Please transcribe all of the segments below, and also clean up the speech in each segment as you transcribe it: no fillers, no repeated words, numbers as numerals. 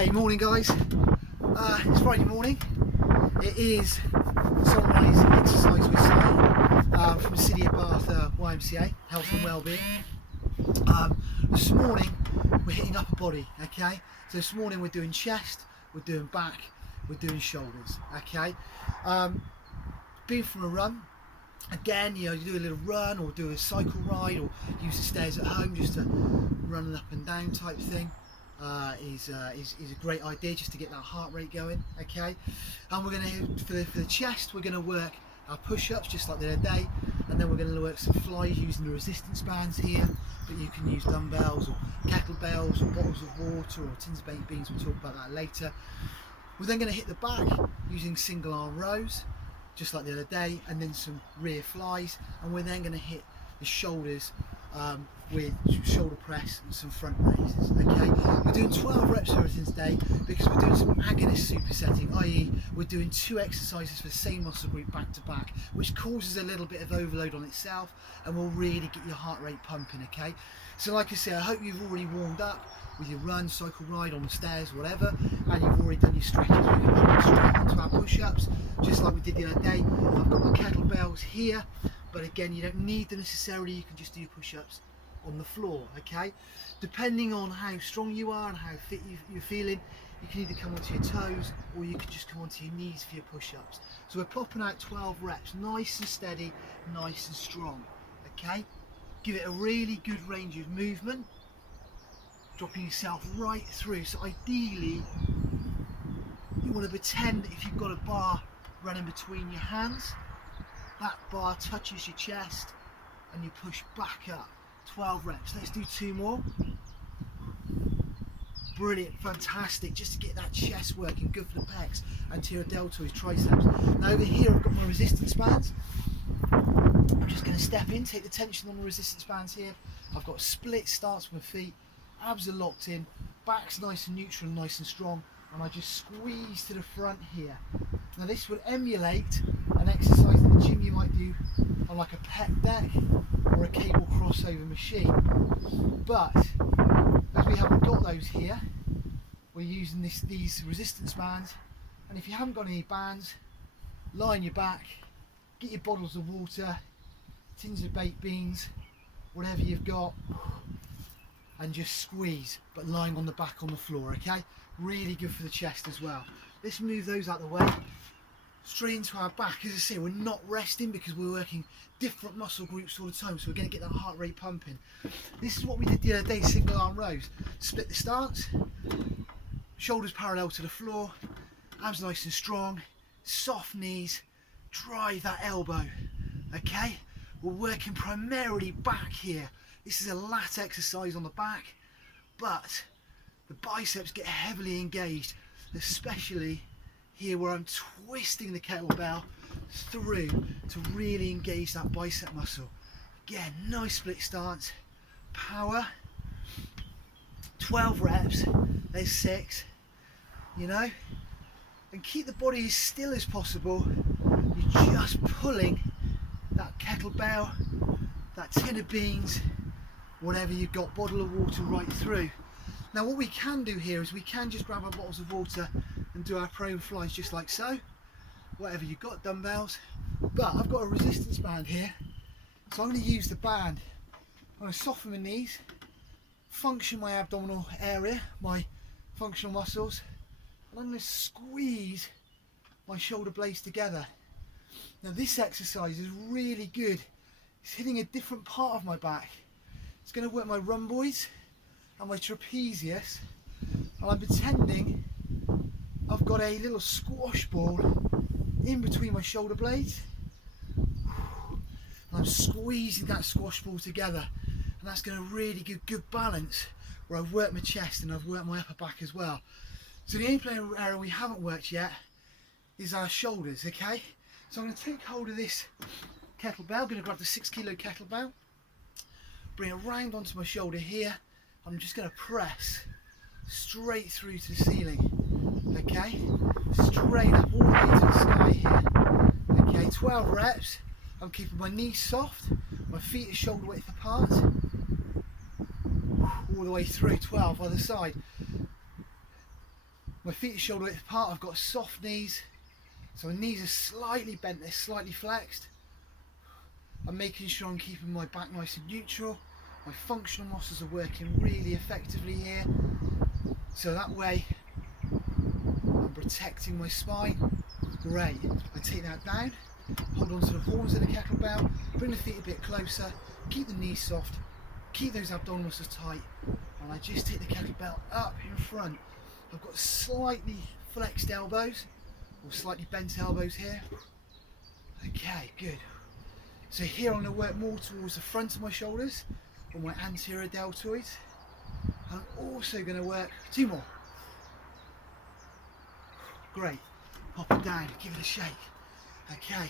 Hey, morning guys. It's Friday morning. It is sunrise exercise with Si from the City of Bath YMCA, Health and Wellbeing. This morning we're hitting upper body, okay? So this morning we're doing chest, we're doing back, we're doing shoulders, okay? Been from a run. Again, you do a little run or do a cycle ride or use the stairs at home just to run an up and down type thing. Is a great idea just to get that heart rate going, okay? And we're going to, for the chest, we're going to work our push-ups just like the other day, and then we're going to work some flies using the resistance bands here, but you can use dumbbells or kettlebells or bottles of water or tins of baked beans. We'll talk about that later. We're then going to hit the back using single arm rows just like the other day, and then some rear flies, and we're then going to hit the shoulders with shoulder press and some front raises, okay? We're doing 12 reps for everything today because we're doing some agonist supersetting, i.e. we're doing 2 exercises for the same muscle group back to back, which causes a little bit of overload on itself and will really get your heart rate pumping, okay? So like I say, I hope you've already warmed up with your run, cycle, ride, on the stairs, whatever, and you've already done your stretches. We're going to jump straight into our push-ups, just like we did the other day. I've got my kettlebells here, but again, you don't need them necessarily. You can just do your push-ups on the floor, okay? Depending on how strong you are and how fit you're feeling, you can either come onto your toes or you can just come onto your knees for your push-ups. So we're popping out 12 reps, nice and steady, nice and strong, okay? Give it a really good range of movement, dropping yourself right through. So ideally, you want to pretend that if you've got a bar running between your hands, that bar touches your chest and you push back up. 12 reps. Let's do 2 more. Brilliant, fantastic, just to get that chest working, good for the pecs, anterior deltoids, triceps. Now over here I've got my resistance bands. I'm just going to step in, take the tension on the resistance bands here. I've got split starts with my feet, abs are locked in, back's nice and neutral and nice and strong, and I just squeeze to the front here. Now this would emulate an exercise in the gym you might do on like a pec deck or a cable crossover machine, but as we haven't got those here, we're using these resistance bands. And if you haven't got any bands, lie on your back, get your bottles of water, tins of baked beans, whatever you've got, and just squeeze, but lying on the back on the floor, okay? Really good for the chest as well. Let's move those out of the way. Straight into our back. As I say, we're not resting because we're working different muscle groups all the time, so we're going to get that heart rate pumping. This is what we did the other day, single arm rows. Split the stance, shoulders parallel to the floor, abs nice and strong, soft knees, drive that elbow, okay? We're working primarily back here. This is a lat exercise on the back, but the biceps get heavily engaged, especially here where I'm twisting the kettlebell through to really engage that bicep muscle. Again, nice split stance, power, 12 reps, there's 6, you know, and keep the body as still as possible. You're just pulling that kettlebell, that tin of beans, whatever you've got, bottle of water right through. Now what we can do here is we can just grab our bottles of water and do our prone flies just like so, whatever you've got, dumbbells, but I've got a resistance band here, so I'm going to use the band. I'm going to soften my knees, function my abdominal area, my functional muscles, and I'm going to squeeze my shoulder blades together. Now this exercise is really good. It's hitting a different part of my back. It's going to work my rhomboids and my trapezius, and I'm pretending I've got a little squash ball in between my shoulder blades, and I'm squeezing that squash ball together, and that's going to really give good balance where I've worked my chest and I've worked my upper back as well. So the only area we haven't worked yet is our shoulders, okay? So I'm going to take hold of this kettlebell, I'm going to grab the 6 kilo kettlebell, bring it round onto my shoulder here. I'm just going to press straight through to the ceiling, okay? Straight up all the way to the sky here, okay? 12 reps. I'm keeping my knees soft, my feet are shoulder width apart, all the way through. 12 either side. My feet are shoulder width apart, I've got soft knees, so my knees are slightly bent, they're slightly flexed. I'm making sure I'm keeping my back nice and neutral. My functional muscles are working really effectively here, so that way I'm protecting my spine. Great. I take that down, hold on to the horns of the kettlebell, bring the feet a bit closer, keep the knees soft, keep those abdominal muscles tight, and I just take the kettlebell up in front. I've got slightly flexed elbows, or slightly bent elbows here. Okay, good. So here I'm going to work more towards the front of my shoulders, or my anterior deltoids. I'm also going to work 2 more. Great. Pop it down, give it a shake. Okay.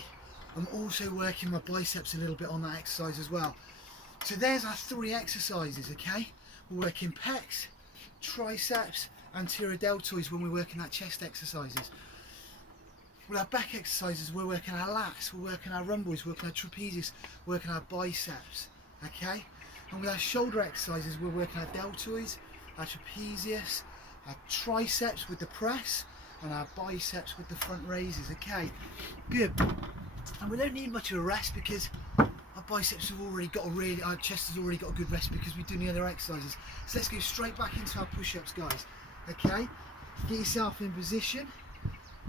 I'm also working my biceps a little bit on that exercise as well. So there's our 3 exercises, okay? We're working pecs, triceps, anterior deltoids when we're working our chest exercises. With our back exercises, we're working our lats, we're working our rhomboids, we're working our trapezius, we're working our biceps, okay? And with our shoulder exercises, we're working our deltoids, our trapezius, our triceps with the press, and our biceps with the front raises, okay? Good. And we don't need much of a rest because our biceps have already got our chest has already got a good rest because we're doing the other exercises. So let's go straight back into our push-ups, guys, okay? Get yourself in position.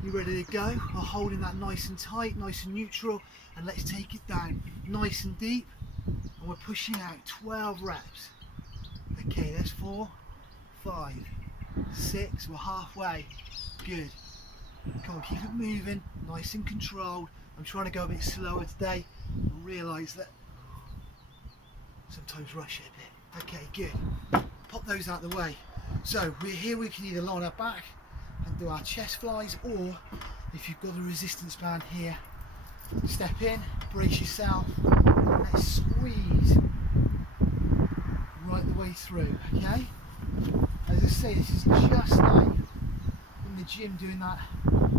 You ready to go? We're holding that nice and tight, nice and neutral, and let's take it down nice and deep, and we're pushing out 12 reps. Okay, that's 4, 5, 6, we're halfway. Good. Come on, keep it moving, nice and controlled. I'm trying to go a bit slower today. I realise that sometimes rush it a bit. Okay, good. Pop those out of the way. So we're here, we can either lie on our back and do our chest flies, or if you've got a resistance band here, step in, brace yourself, and let's squeeze right the way through, okay? As I say, this is just like in the gym doing that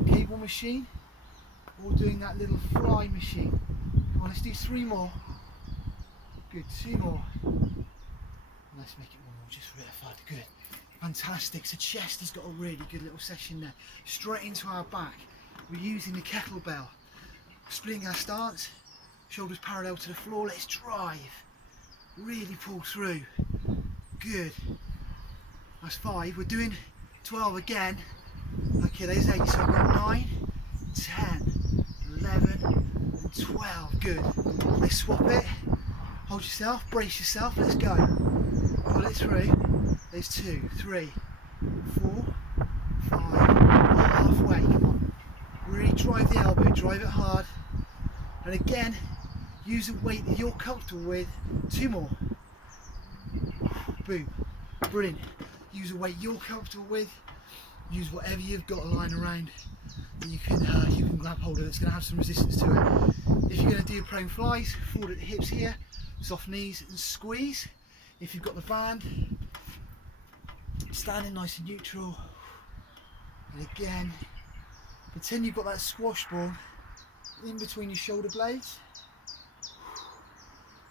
cable machine or doing that little fly machine. Come on, let's do 3 more. Good, 2 more. And let's make it 1 more just for a bit of fun. Good. Fantastic. So chest has got a really good little session there. Straight into our back. We're using the kettlebell. Splitting our stance. Shoulders parallel to the floor. Let's drive. Really pull through. Good. That's 5. We're doing 12 again. Okay, there's 8. So I've got 9, 10, 11, and 12. Good. Let's swap it. Hold yourself. Brace yourself. Let's go. Pull it through. There's 2, 3, 4, 5, halfway, come on. Really drive the elbow, drive it hard. And again, use a weight that you're comfortable with. 2 more. Boom. Brilliant. Use a weight you're comfortable with. Use whatever you've got lying around that you can grab hold of that's going to have some resistance to it. If you're going to do prone flies, forward at the hips here, soft knees and squeeze. If you've got the band, standing nice and neutral, and again pretend you've got that squash ball in between your shoulder blades,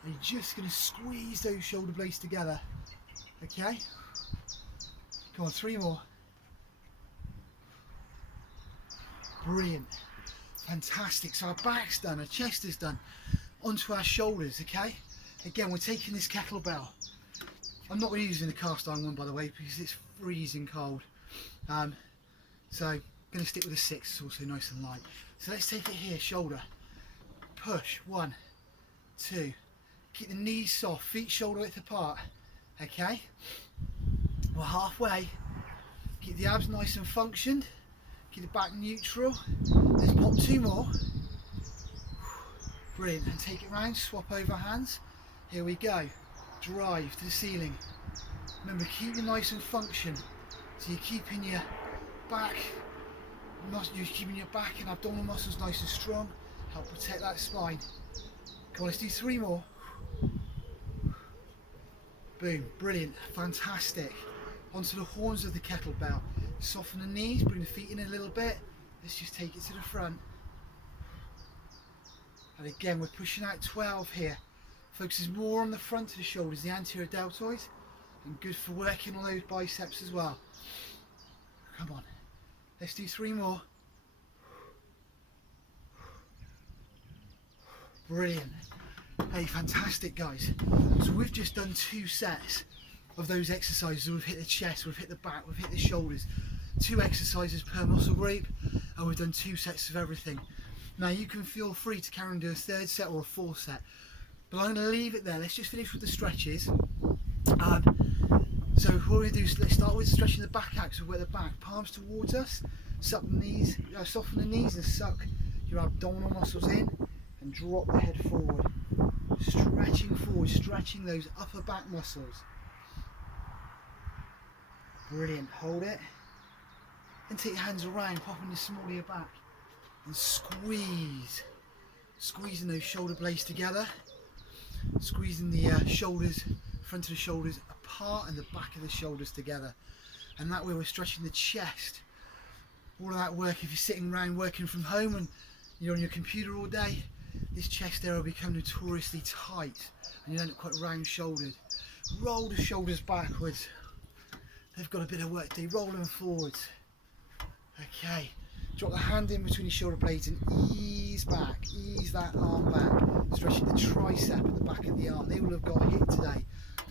and you're just going to squeeze those shoulder blades together. Okay, come on, 3 more. Brilliant, fantastic. So our back's done, our chest is done, onto our shoulders. Okay, again we're taking this kettlebell. I'm not really using the cast iron one, by the way, because it's freezing cold. So I'm going to stick with a 6, it's also nice and light. So let's take it here, shoulder. Push, 1, 2. Keep the knees soft, feet shoulder width apart. Okay, we're halfway. Keep the abs nice and functioned. Keep the back neutral. Let's pop 2 more. Brilliant, and take it round, swap over hands. Here we go. Drive to the ceiling. Remember, keep it nice and function. So you're keeping your back, and abdominal muscles nice and strong. Help protect that spine. Come on, let's do 3 more. Boom, brilliant, fantastic. Onto the horns of the kettlebell. Soften the knees, bring the feet in a little bit. Let's just take it to the front. And again, we're pushing out 12 here. Focuses more on the front of the shoulders, the anterior deltoids, and good for working on those biceps as well. Come on, Let's do 3 more. Brilliant. Hey, fantastic guys. So we've just done 2 sets of those exercises. We've hit the chest, we've hit the back, we've hit the shoulders. 2 exercises per muscle group, and we've done 2 sets of everything. Now you can feel free to carry on do a 3rd set or a 4th set, but I'm going to leave it there. Let's just finish with the stretches. So what we're going to do is let's start with stretching the back axle with the back, palms towards us, suck the knees, soften the knees and suck your abdominal muscles in and drop the head forward. Stretching forward, stretching those upper back muscles. Brilliant, hold it. Then take your hands around, popping the small of your back and squeeze. Squeezing those shoulder blades together. Squeezing the shoulders, front of the shoulders apart and the back of the shoulders together. And that way we're stretching the chest. All of that work, if you're sitting around working from home and you're on your computer all day, this chest area will become notoriously tight and you'll end up quite round shouldered. Roll the shoulders backwards. They've got a bit of work to do. Roll them forwards. Okay. Drop the hand in between your shoulder blades and ease back. Ease that arm back. Stretching the tricep at the back of the arm. They will have got hit today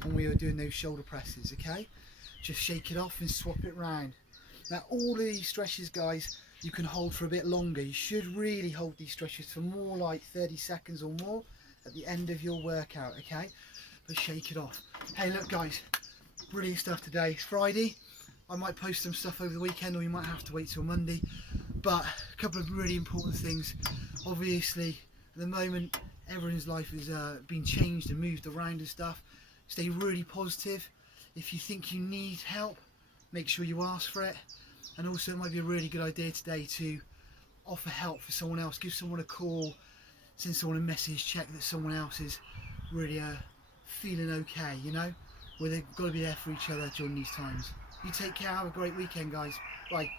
when we were doing those shoulder presses. Okay. Just shake it off and swap it round. Now all of these stretches, guys, you can hold for a bit longer. You should really hold these stretches for more like 30 seconds or more at the end of your workout, okay? But shake it off. Hey, look guys, brilliant stuff today. It's Friday. I might post some stuff over the weekend, or you might have to wait till Monday. But a couple of really important things. Obviously, at the moment, everyone's life has been changed and moved around and stuff. Stay really positive. If you think you need help, make sure you ask for it. And also it might be a really good idea today to offer help for someone else. Give someone a call, send someone a message, check that someone else is really feeling okay, you know? Well, they've got to be there for each other during these times. You take care, have a great weekend guys. Bye.